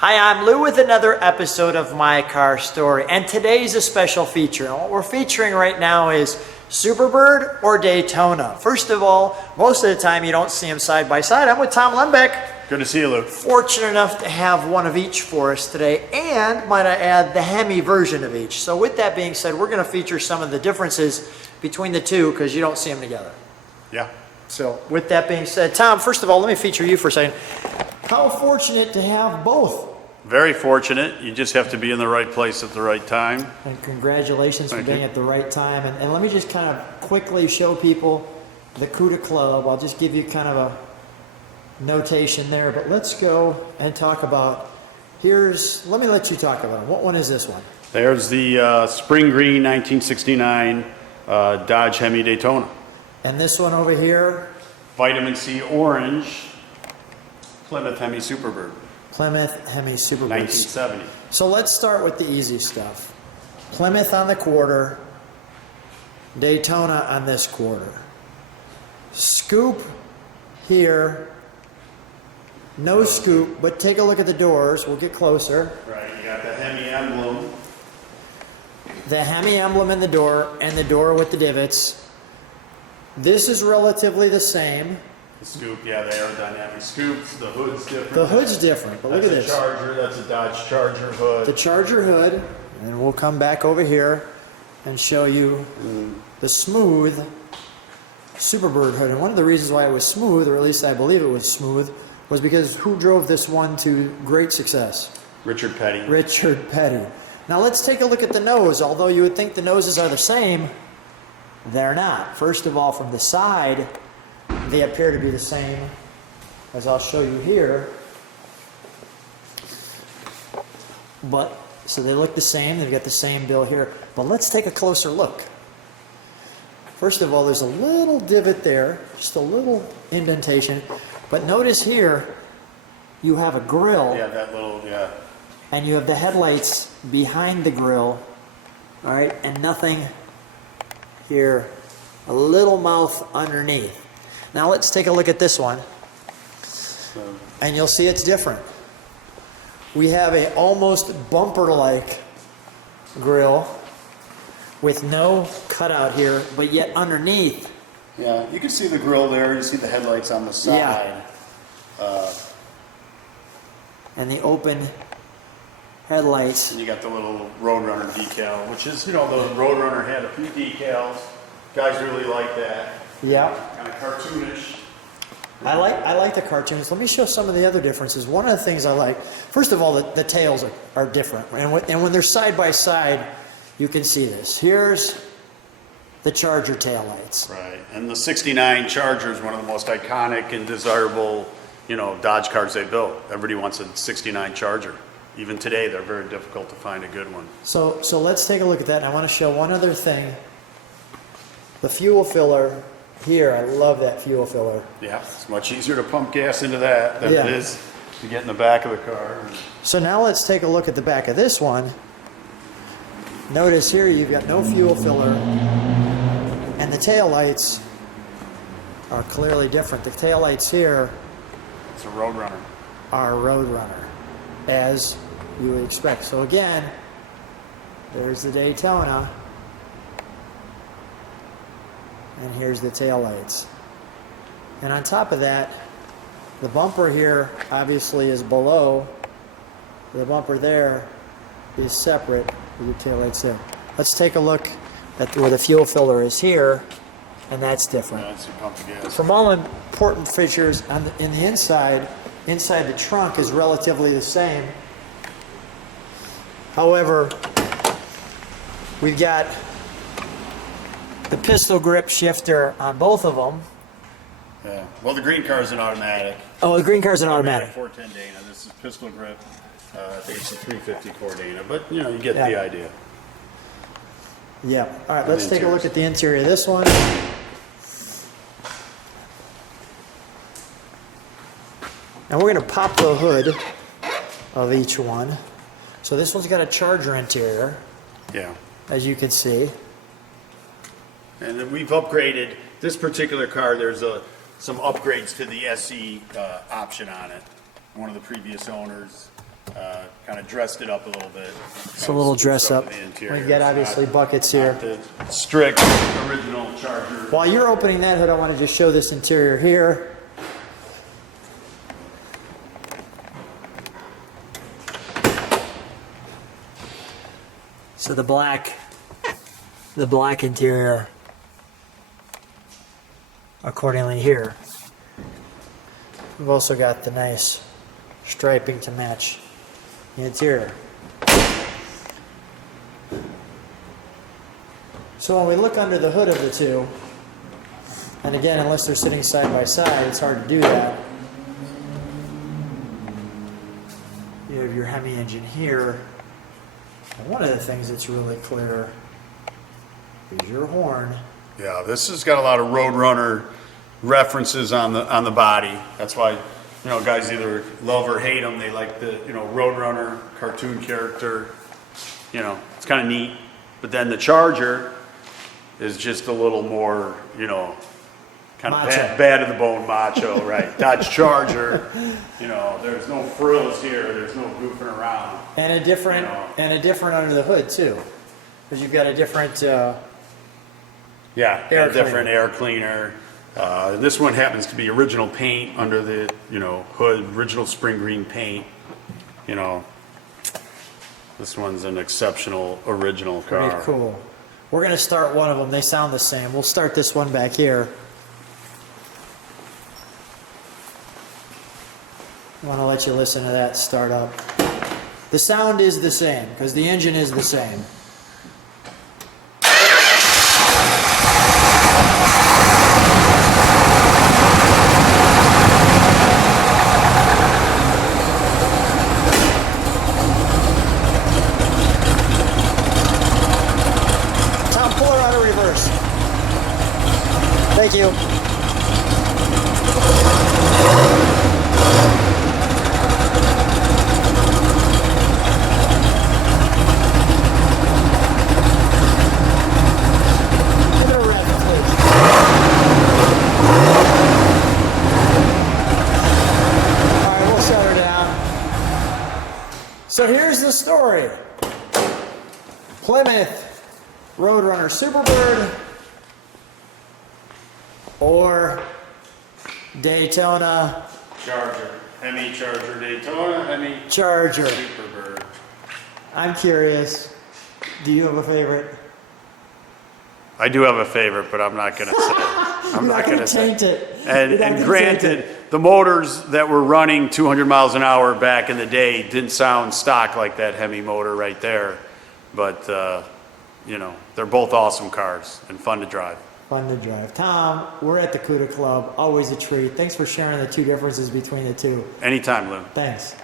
Hi, I'm Lou with another episode of My Car Story, and today's a special feature. And what we're featuring right now is Superbird or Daytona. First of all, most of the time you don't see them side by side. I'm with Tom Lembeck. Good to see you, Lou. Fortunate enough to have one of each for us today, and might I add, the Hemi version of each. So with that being said, we're going to feature some of the differences between the two because you don't see them together. Yeah. So with that being said, Tom, first of all, let me feature you for a second. How fortunate to have both. Very fortunate. You just have to be in the right place at the right time. And congratulations for Thank being you. at the right time. And let me just kind of quickly show people the CUDA Club. I'll just give you kind of a notation there, but let's go and talk about, let me let you talk about it. What one is this one? There's the Spring Green 1969 Dodge Hemi Daytona. And this one over here, Vitamin C Orange Plymouth Hemi Superbird, Plymouth Hemi Superbird. 1970. So let's start with the easy stuff. Plymouth on the quarter, Daytona on this quarter. Scoop here, no scoop, but take a look at the doors. We'll get closer. Right, you got the Hemi emblem. The Hemi emblem in the door and the door with the divots. This is relatively the same. The scoop, yeah, the aerodynamic scoops. The hood's different. The hood's different, but look at That's this. a Charger. That's a Dodge Charger hood. The Charger hood, and we'll come back over here and show you the smooth Superbird hood. And one of the reasons why it was smooth, or at least I believe it was smooth, was because who drove this one to great success? Richard Petty. Richard Petty. Now let's take a look at the nose. Although you would think the noses are the same, they're not. First of all, from the side, they appear to be the same, as I'll show you here. But, so they look the same, they've got the same bill here. But let's take a closer look. First of all, there's a little divot there, just a little indentation. But notice here, you have a grill. Yeah, that little, yeah. And you have the headlights behind the grill, all right, and nothing here, a little mouth underneath. Now let's take a look at this one, and you'll see it's different. We have a almost bumper-like grill with no cutout here, but yet underneath. Yeah, you can see the grill there. You see the headlights on the side. Yeah. And the open headlights. And you got the little Roadrunner decal, which is, the Roadrunner had a few decals. Guys really like that. Yeah. Kind of cartoonish. I like the cartoons. Let me show some of the other differences. One of the things I like, first of all, the tails are different. And when they're side by side, you can see this. Here's the Charger taillights. Right. And the 69 Charger is one of the most iconic and desirable, Dodge cars they built. Everybody wants a 69 Charger. Even today, they're very difficult to find a good one. So let's take a look at that. And I want to show one other thing. The fuel filler here, I love that fuel filler. Yeah, it's much easier to pump gas into that than Yeah. it is to get in the back of the car. So now let's take a look at the back of this one. Notice here you've got no fuel filler, and the tail lights are clearly different. The tail lights here It's a Roadrunner. are Roadrunner, as you would expect. So again, there's the Daytona, and here's the tail lights. And on top of that, the bumper here obviously is below. The bumper there is separate with the tail lights there. Let's take a look at where the fuel filler is here, and that's different. That's a pump of gas. From all important features in the inside the trunk is relatively the same. However, we've got the pistol grip shifter on both of them. Yeah. Well, the green car is an automatic. Oh, the green car's an automatic. 410 Dana. This is pistol grip. I think it's a 354 Dana, but you get Yeah. the idea. Yeah. All right, let's the take a look interiors. at the interior of this one. And we're going to pop the hood of each one. So this one's got a Charger interior, Yeah. as you can see. And then we've upgraded this particular car. There's some upgrades to the SE option on it. One of the previous owners kind of dressed it up a little bit. It's a little dress up. We got obviously buckets here. The strict original Charger. While you're opening that hood, I want to just show this interior here. So the black interior accordingly here. We've also got the nice striping to match the interior. So when we look under the hood of the two, and again, unless they're sitting side by side, it's hard to do that. You have your Hemi engine here. And one of the things that's really clear is your horn. Yeah, this has got a lot of Roadrunner references on the body. That's why, you know, guys either love or hate them. They like the, you know, Roadrunner cartoon character. You know, it's kind of neat. But then the Charger is just a little more, you know, kind of Macho. bad to the bone macho, right? Dodge Charger, you know, there's no frills here, there's no goofing around. And a different under the hood too. Because you've got a different Yeah, Air a different air cleaner. This one happens to be original paint under the, you know, hood, original spring green paint. You know, this one's an exceptional original car. pretty cool. We're gonna start one of them. They sound the same. We'll start this one back here. I want to let you listen to that start up. The sound is the same because the engine is the same. Tom, pull her out of reverse. Thank you. Give it a rev, please. All right, we'll shut her down. So here's the story. Plymouth Roadrunner Superbird or Daytona Charger, Hemi Charger Daytona, Hemi Charger. Superbird. I'm curious, do you have a favorite? I do have a favorite, but I'm not going to say it. I'm not going to say taint it. And, You're not and gonna granted, taint it. the motors that were running 200 miles an hour back in the day didn't sound stock like that Hemi motor right there. But, you know, they're both awesome cars and fun to drive. Fun to drive. Tom, we're at the CUDA Club. Always a treat. Thanks for sharing the two differences between the two. Anytime, Lou. Thanks.